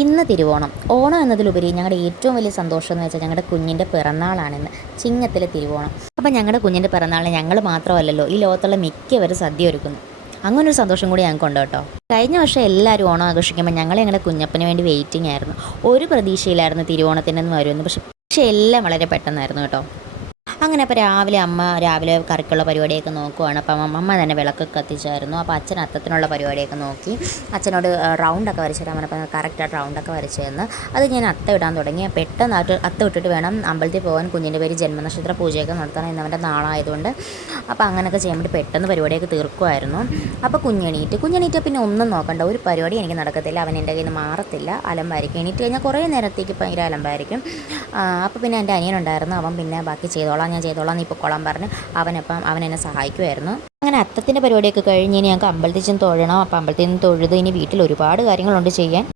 ഇന്ന് തിരുവോണം. ഓണം എന്നതിലുപരി ഞങ്ങളുടെ ഏറ്റവും വലിയ സന്തോഷം എന്ന് വെച്ചാൽ ഞങ്ങളുടെ കുഞ്ഞിൻ്റെ പിറന്നാളാണിന്ന്. ചിങ്ങത്തിലെ തിരുവോണം. അപ്പം ഞങ്ങളുടെ കുഞ്ഞിൻ്റെ പിറന്നാളിന് ഞങ്ങൾ മാത്രമല്ലല്ലോ ഈ ലോകത്തുള്ള മിക്കവരും സദ്യ ഒരുക്കുന്നു. അങ്ങനൊരു സന്തോഷം കൂടി ഞങ്ങൾക്കുണ്ട് കേട്ടോ. കഴിഞ്ഞ വർഷം എല്ലാവരും ഓണം ആഘോഷിക്കുമ്പോൾ ഞങ്ങൾ ഞങ്ങളുടെ കുഞ്ഞപ്പന് വേണ്ടി വെയിറ്റിംഗ് ആയിരുന്നു. ഒരു പ്രതീക്ഷയിലായിരുന്നു തിരുവോണത്തിനെന്ന് വരുമെന്ന്. പക്ഷേ എല്ലാം വളരെ പെട്ടെന്നായിരുന്നു കേട്ടോ. അങ്ങനെ അപ്പോൾ രാവിലെ കറിക്കുള്ള പരിപാടിയൊക്കെ നോക്കുവാണ്. അപ്പം അമ്മ തന്നെ വിളക്കൊക്കെ കത്തിച്ചായിരുന്നു. അപ്പോൾ അച്ഛൻ അത്തത്തിനുള്ള പരിപാടിയൊക്കെ നോക്കി. അച്ഛനോട് റൗണ്ടൊക്കെ വരച്ച് തരാൻ പറഞ്ഞപ്പോൾ കറക്റ്റായിട്ട് റൗണ്ടൊക്കെ വരച്ച് തന്ന് അത് ഞാൻ അത്തം ഇടാൻ തുടങ്ങി. പെട്ടെന്ന് അത്തം ഇട്ടിട്ട് വേണം അമ്പലത്തിൽ പോകാൻ. കുഞ്ഞിൻ്റെ പേര് ജന്മനക്ഷത്ര പൂജയൊക്കെ നടത്താൻ ഇന്നവൻ്റെ നാളായതുകൊണ്ട്. അപ്പോൾ അങ്ങനെയൊക്കെ ചെയ്യാൻ വേണ്ടി പെട്ടെന്ന് പരിപാടിയൊക്കെ തീർക്കുമായിരുന്നു. അപ്പോൾ കുഞ്ഞെണീറ്റ് പിന്നെ ഒന്നും നോക്കണ്ട, ഒരു പരിപാടി എനിക്ക് നടക്കത്തില്ല. അവൻ എൻ്റെ കയ്യിൽ നിന്ന് മാറത്തില്ല. അലമ്പായിരിക്കും. എണീറ്റ് കഴിഞ്ഞാൽ കുറേ നേരത്തേക്ക് ഭയങ്കര അലമ്പായിരിക്കും. അപ്പോൾ പിന്നെ എൻ്റെ അനിയനുണ്ടായിരുന്നു. അവൻ പിന്നെ ബാക്കി ഞാൻ ചെയ്തോളാം നീ പൊക്കോളാൻ പറഞ്ഞ് അവൻ എന്നെ സഹായിക്കുമായിരുന്നു. അങ്ങനെ അത്തത്തിൻ്റെ പരിപാടിയൊക്കെ കഴിഞ്ഞ് ഇനി ഞങ്ങൾക്ക് അമ്പലത്തിൽ ചെന്ന് തൊഴണം. അപ്പോൾ അമ്പലത്തിൽ നിന്ന് തൊഴുത് ഇനി വീട്ടിൽ ഒരുപാട് കാര്യങ്ങളുണ്ട് ചെയ്യാൻ.